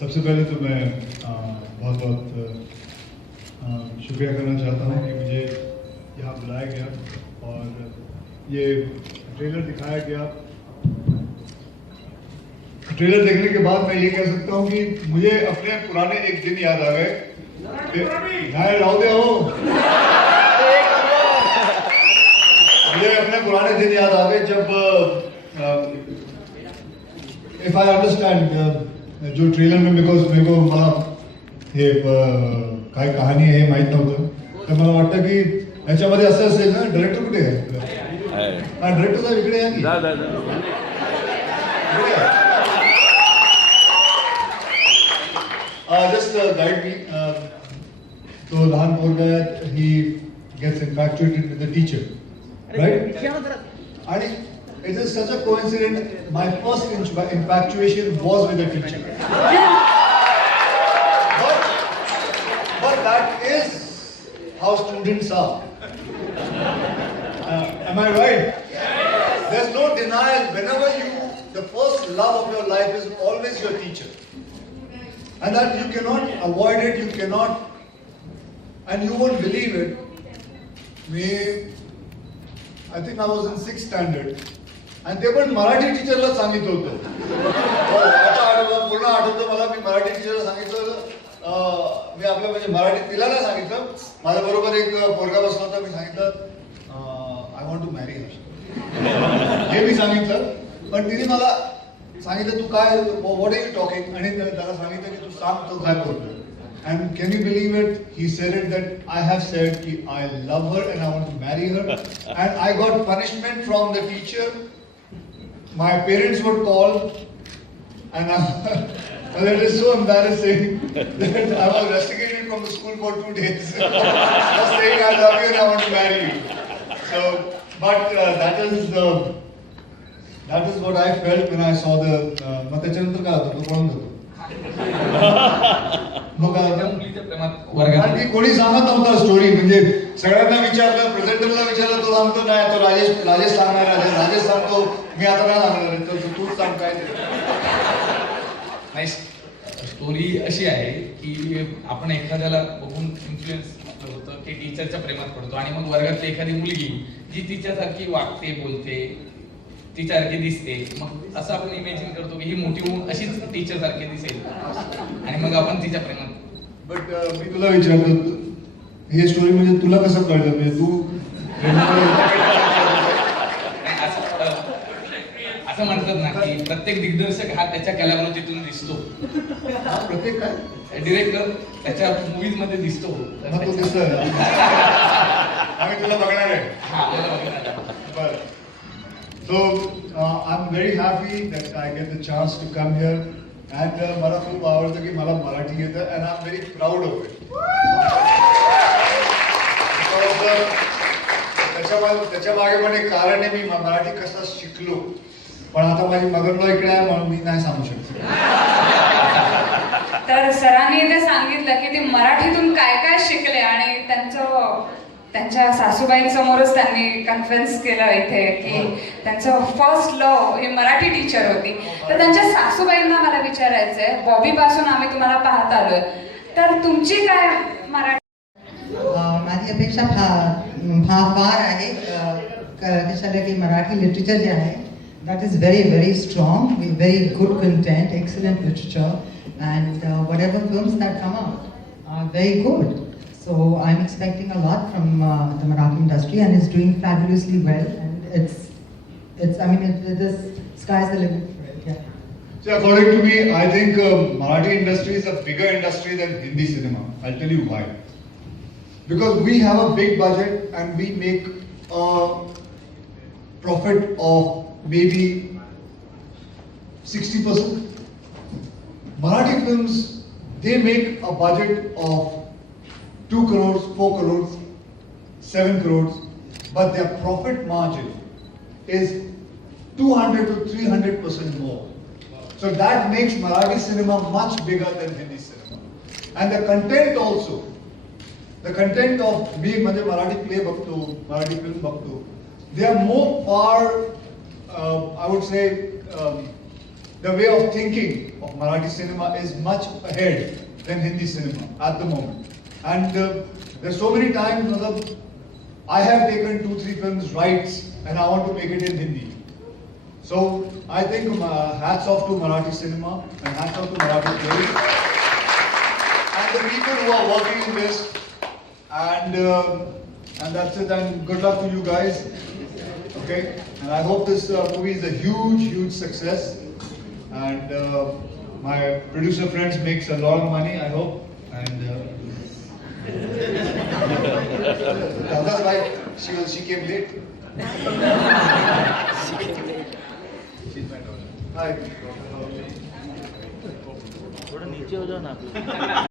सबसे पहले तो मैं बहुत बहुत शुक्रिया करना चाहता हूँ कि मुझे यहाँ बुलाया गया और ये ट्रेलर दिखाया गया। ट्रेलर देखने के बाद मैं ये कह सकता हूँ कि मुझे अपने पुराने एक दिन याद आ गए। राउदे हो मुझे अपने पुराने दिन याद आ गए जब इफ आई अंडरस्टँड जो ट्रेलर में मेरे को मला हे काय कहाणी आहे हे माहित नव्हतं, तर मला वाटतं की याच्यामध्ये असं असेल ना, डायरेक्टर कुठे आहे? हा डायरेक्टर साहेब इकडे या की जस्ट गाईड मी. तो लहान पोरगा ही gets infatuated with the teacher, right? आणि it is such a coincidence. My first infatuation was with a teacher. But that is how students are. Am I right? Yes. There's no denial. Whenever the first love of your life is always your teacher. And that you cannot avoid it, you cannot, and you won't believe it. I think I was in 6th standard. आणि ते पण मराठी टीचरला सांगितलं होतं. आता पूर्ण आठवतं मला, मी मराठी टीचरला सांगितलं, मी आपल्या म्हणजे मराठी तिला नाही सांगितलं, माझ्या बरोबर एक पोरगा बसला होता, मी सांगितलं आय वॉन्ट टू मॅरी हर, हे मी सांगितलं. पण तिने मला सांगितलं तू काय व्हॉट आर यू टॉकिंग, आणि त्याला सांगितलं की तू सांग तो काय बोलतोय. And can you believe it? He said it that I have said कि I love her and I want to marry her, and I got punishment from the teacher. My parents would call, and well, it is so embarrassing that I was rusticated from the school for 2 days, just saying I love you and I want to marry you. So, but that is what I felt when I saw the. मग त्याच्यानंतर काय होतं, तो पळून जातो. मग आणि कोणी सांगत नव्हता स्टोरी, म्हणजे सगळ्यांना विचारलं, प्रेझेंटरला विचारलं, तो सांगतो नाही, तो राजेश सांगणार, राजेश सांगतो मी आता नाही सांगणार, तर तूच सांग काय ते. नाही, स्टोरी अशी आहे की आपण एखाद्याला बघून इन्फ्लुएन्स होतं की टीचरच्या प्रेमात पडतो, आणि मग वर्गातली एखादी मुलगी जी तिच्यासारखी वागते, बोलते, तिच्यासारखी दिसते, मग असं आपण इमॅजिन करतो की ही मोठी होऊन अशीच टीचर सारखी दिसेल, आणि मग आपण तिच्या प्रेमात. बट मी तुला विचारतो, हे स्टोरी म्हणजे तुला कसं कळलं, म्हणजे तू असं म्हणतात ना की प्रत्येक दिग्दर्शक हा त्याच्या कॅलाग्रोजीतून दिसतो. प्रत्येक काय डिरेक्टर त्याच्या मूवीज मध्ये दिसतो. तू दिसतोय, आम्ही तुला बघणार आहे. बरं. So I'm very happy that I get the chance to come here, and मला खूप आवडतं की मला मराठी येतं, and I'm very proud of it. त्याच्या मागे पण एक कारण आहे, मी मराठी कसं शिकलो, पण आता माझी मदरला इकडे आहे म्हणून मी नाही सांगू शकतो. तर सरांनी इथे सांगितलं की ते मराठीतून काय काय शिकले, आणि त्यांच्या सासूबाईंसमोरच त्यांनी कन्फेन्स केलं इथे की त्यांचं फर्स्ट लव्ह ही मराठी टीचर होती. तर त्यांच्या सासूबाईंना मला विचारायचंय, बॉबी पासून आम्ही तुम्हाला पाहत आलोय, तर तुमची काय मराठी. माझी अपेक्षा फार आहे कशाला की मराठी लिटरेचर जे आहे that is very very strong, with very good content, excellent literature, and whatever films that come out are very good. So I'm expecting a lot from the Marathi industry, and it's doing fabulously well, and it's I mean the sky's the limit for it. Yeah. So according to me, I think Marathi industry is a bigger industry than Hindi cinema. I'll tell you why. Because we have a big budget and we make a profit of maybe 60%. Marathi films, they make a budget of 2 crores, 4 crores, 7 crores, but their profit margin is 200 to 300% more. So that makes Marathi cinema much bigger than Hindi cinema. And the content also, the content of me, Marathi play bhakto, Marathi film bhakto, they are more far, I would say, the way of thinking of Marathi cinema is much ahead than Hindi cinema at the moment. And there's so many times, matlab, I have taken 2-3 films rights and I want to make it in Hindi. So I think hats off to Marathi cinema and hats off to Marathi players and the people who are working in this. And that's it. And good luck to you guys. Okay. And I hope this movie is a huge success. And my producer friends makes a lot of money, I hope. And Radha's right. She came late. Hi. थोड़ा नीचे हो जाओ ना